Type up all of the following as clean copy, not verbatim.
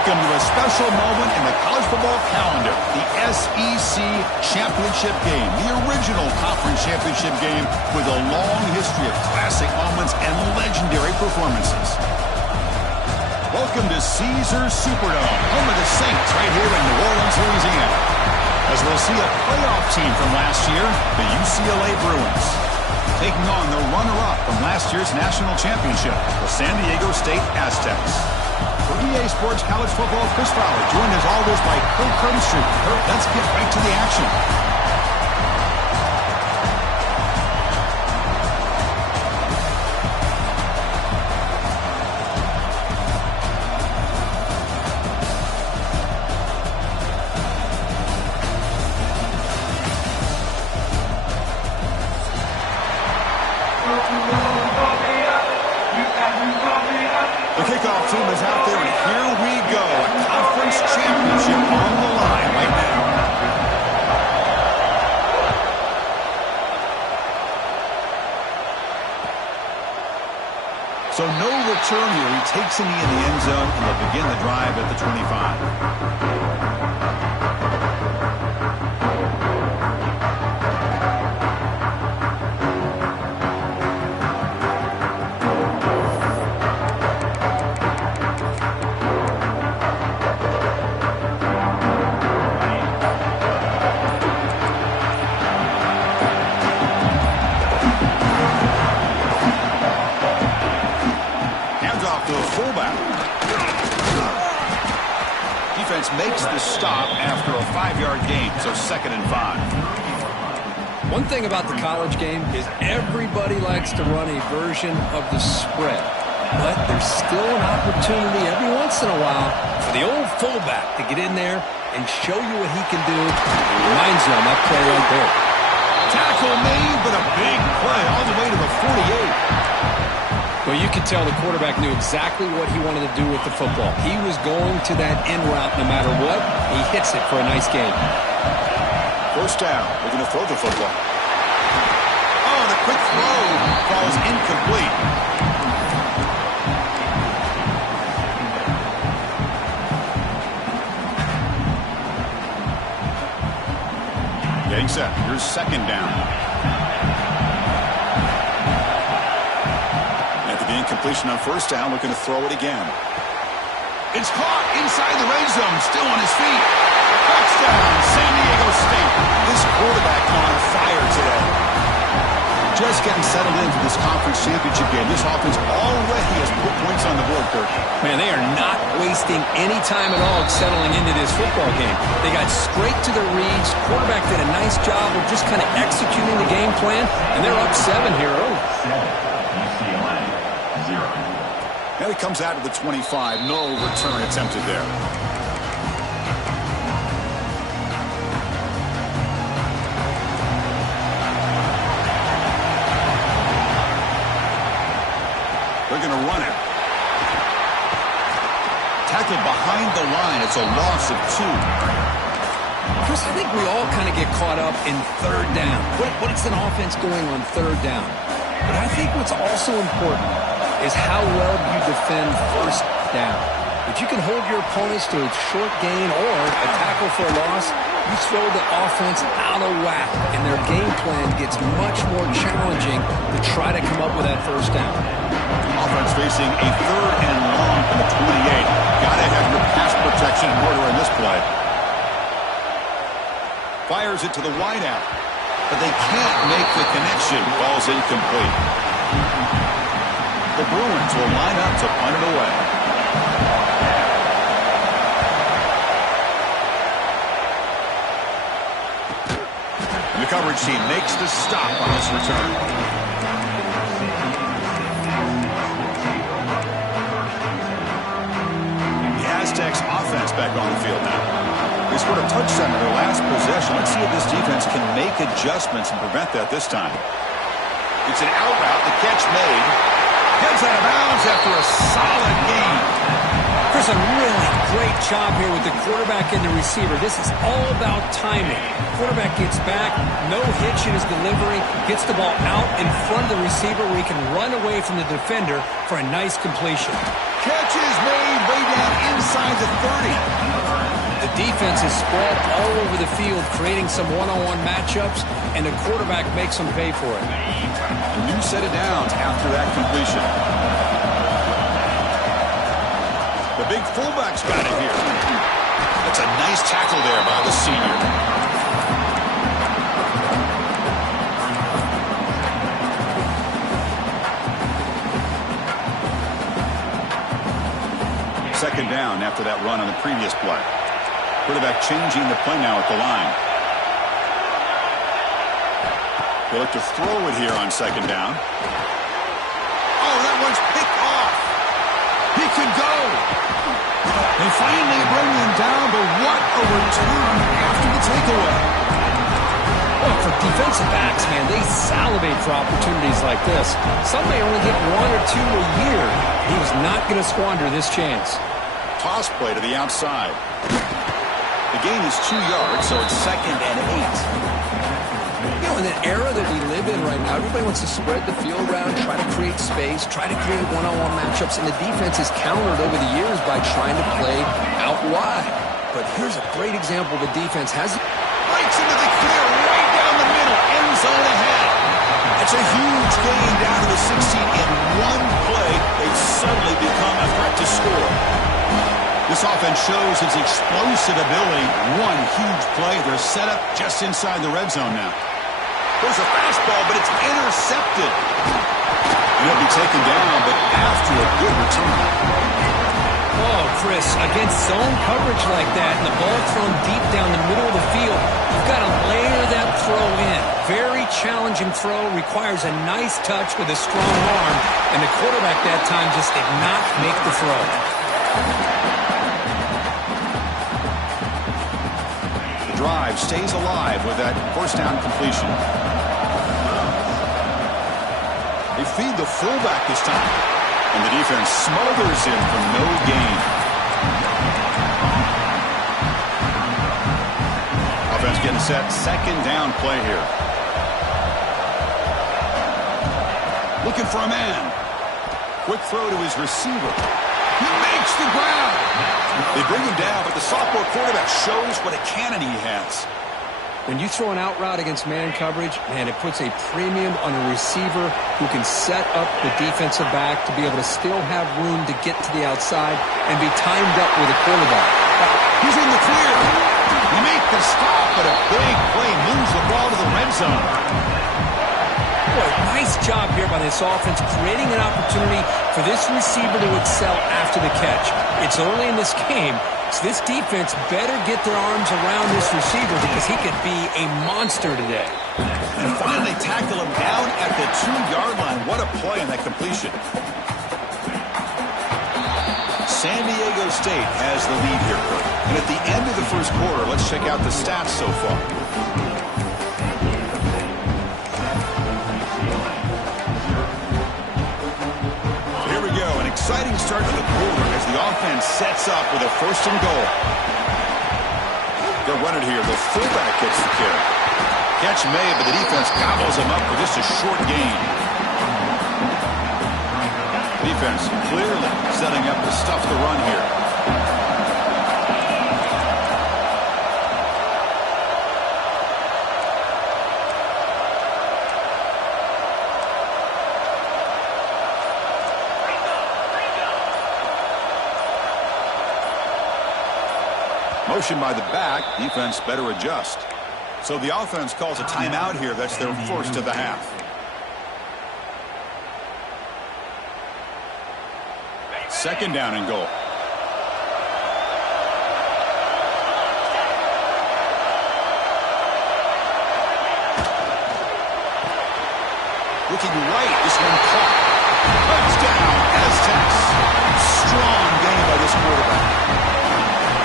Welcome to a special moment in the college football calendar, the SEC Championship Game, the original conference championship game with a long history of classic moments and legendary performances. Welcome to Caesars Superdome, home of the Saints, right here in New Orleans, Louisiana. As we'll see a playoff team from last year, the UCLA Bruins, taking on the runner-up from last year's national championship, the San Diego State Aztecs. For EA Sports College Football, Chris Fowler, joined as always by Kurt Kirkstreet. Kurt, let's get right to the action. The kickoff team is out there, and here we go. A conference championship on the line right now. So no return here. He takes a knee in the end zone, and they'll begin the drive at the 25. Makes the stop after a 5-yard gain, so 2nd and 5. One thing about the college game is everybody likes to run a version of the spread, but there's still an opportunity every once in a while for the old fullback to get in there and show you what he can do. It reminds you of that play right there. Tackle made, but a big play all the way to the 48. Well, you could tell the quarterback knew exactly what he wanted to do with the football. He was going to that end route no matter what. He hits it for a nice gain. First down. We're going to throw the football. Oh, the quick throw falls incomplete. Getting set. Here's 2nd down. Completion on 1st down, looking to throw it again. It's caught inside the red zone, still on his feet. Touchdown, San Diego State. This quarterback on fire today. Just getting settled into this conference championship game. This offense already has put points on the board, Kirk. Man, they are not wasting any time at all settling into this football game. They got straight to their reads. Quarterback did a nice job of just kind of executing the game plan, and they're up 7 here early. Now he comes out to the 25. No return attempted there. They're going to run it. Tackled behind the line. It's a loss of 2. Chris, I think we all kind of get caught up in 3rd down. What is an offense doing on 3rd down? But I think what's also important is how well you defend 1st down. If you can hold your opponents to a short gain or a tackle for a loss, you throw the offense out of whack, and their game plan gets much more challenging to try to come up with that 1st down. Offense facing a 3rd and long from the 28. Got to have your pass protection in order in this play. Fires it to the wideout, but they can't make the connection. Ball's incomplete. The Bruins will line up to punt it away. The coverage team makes the stop on this return. The Aztecs offense back on the field now. They scored a touchdown in their last possession. Let's see if this defense can make adjustments and prevent that this time. It's an out route. The catch made. Gets out of bounds after a solid gain. Chris, a really great job here with the quarterback and the receiver. This is all about timing. Quarterback gets back, no hitch in his delivery, gets the ball out in front of the receiver where he can run away from the defender for a nice completion. Catch is made way down inside the 30. The defense is spread all over the field, creating some one-on-one matchups, and the quarterback makes them pay for it. A new set of downs after that completion. The big fullback's got it here. That's a nice tackle there by the senior. Second down after that run on the previous play. Quarterback changing the play now at the line. They look to throw it here on second down. Oh, that one's picked off. He could go. They finally bring him down, but what a return after the takeaway. Well, for defensive backs, man, they salivate for opportunities like this. Some may only get one or two a year. He was not going to squander this chance. Toss play to the outside. The gain is 2 yards, so it's 2nd and 8. You know, in the era that we live in right now, everybody wants to spread the field around, try to create space, try to create one-on-one matchups, and the defense is countered over the years by trying to play out wide. But here's a great example the defense has. Breaks into the clear, right down the middle, end zone ahead. That's a huge gain down to the 16. In one play, they've suddenly become a threat to score. This offense shows its explosive ability. One huge play. They're set up just inside the red zone now. There's a fastball, but it's intercepted. And it'll be taken down, but after a good return. Oh, Chris, against zone coverage like that, and the ball thrown deep down the middle of the field, you've got to layer that throw in. Very challenging throw, requires a nice touch with a strong arm, and the quarterback that time just did not make the throw. Drive stays alive with that first down completion. They feed the fullback this time, and the defense smothers him for no gain. Offense getting set, second down play here. Looking for a man. Quick throw to his receiver. He makes the grab. They bring him down, but the sophomore quarterback shows what a cannon he has. When you throw an out route against man coverage, man, it puts a premium on a receiver who can set up the defensive back to be able to still have room to get to the outside and be timed up with a quarterback. He's in the clear. He makes the stop, but a big play moves the ball to the red zone. Boy, nice job here by this offense, creating an opportunity for this receiver to excel after the catch. It's early in this game, so this defense better get their arms around this receiver because he could be a monster today. And finally tackle him down at the 2-yard line. What a play on that completion. San Diego State has the lead here. And at the end of the first quarter, let's check out the stats so far. Exciting start to the quarter as the offense sets up with a 1st and goal. They'll run it here. The fullback gets the carry. Catch made, but the defense gobbles him up for just a short gain. Defense clearly setting up to stuff the run here. Motion by the back. Defense better adjust. So the offense calls a timeout here. That's their first of the half. Second down and goal. Looking right. This one caught. Touchdown, Aztecs. Strong game by this quarterback.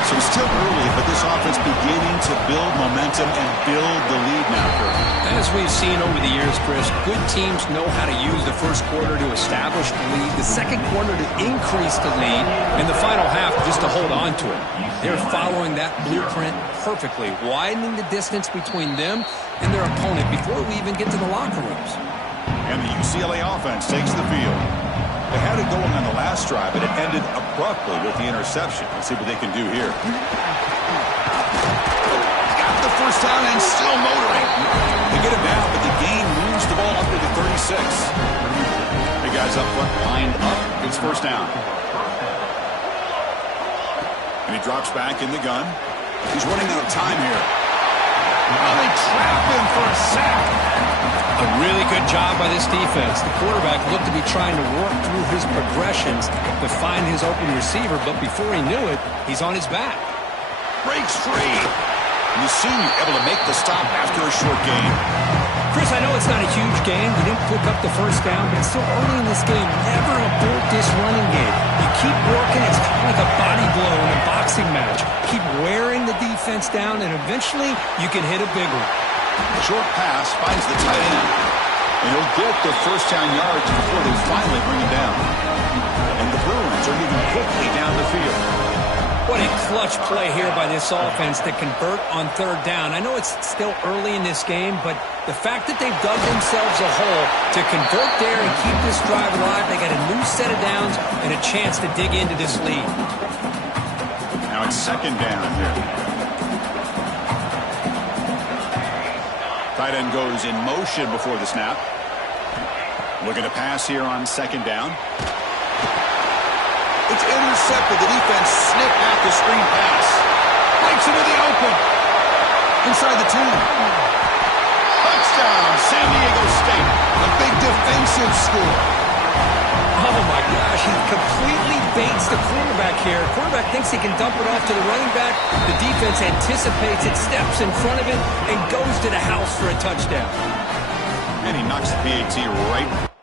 So it's still early, but this offense beginning to build momentum and build the lead now, Kurt. As we've seen over the years, Chris, good teams know how to use the first quarter to establish the lead, the second quarter to increase the lead, and the final half just to hold on to it. They're following that blueprint perfectly, widening the distance between them and their opponent before we even get to the locker rooms. And the UCLA offense takes the field. They had it going on the last drive, but it ended abruptly with the interception. Let's see what they can do here. Got the first down and still motoring. They get it down, but the gain moves the ball up to the 36. The guys up front lined up. It's first down. And he drops back in the gun. He's running out of time here. Oh, they trap him for a sack. A really good job by this defense. The quarterback looked to be trying to work through his progressions to find his open receiver, but before he knew it, he's on his back. Breaks free. And the senior able to make the stop after a short gain. Chris, I know it's not a huge game. You didn't pick up the first down, but it's still early in this game. Never abort this running game. You keep working. It's kind of like a body blow in a boxing match. Keep wearing the defense down, and eventually you can hit a big one. Short pass finds the tight end. And he'll get the first down yards before they finally bring him down. And the Bruins are moving quickly down the field. What a clutch play here by this offense to convert on third down. I know it's still early in this game, but the fact that they've dug themselves a hole to convert there and keep this drive alive, they got a new set of downs and a chance to dig into this lead. Now it's second down here. Tight end goes in motion before the snap. Looking to pass here on second down. It's intercepted. The defense snipped out the screen pass. Breaks into the open. Inside the 10. Touchdown, San Diego State. A big defensive score. Oh, my gosh. He completely baits the quarterback here. Quarterback thinks he can dump it off to the running back. The defense anticipates it, steps in front of it, and goes to the house for a touchdown. And he knocks the PAT right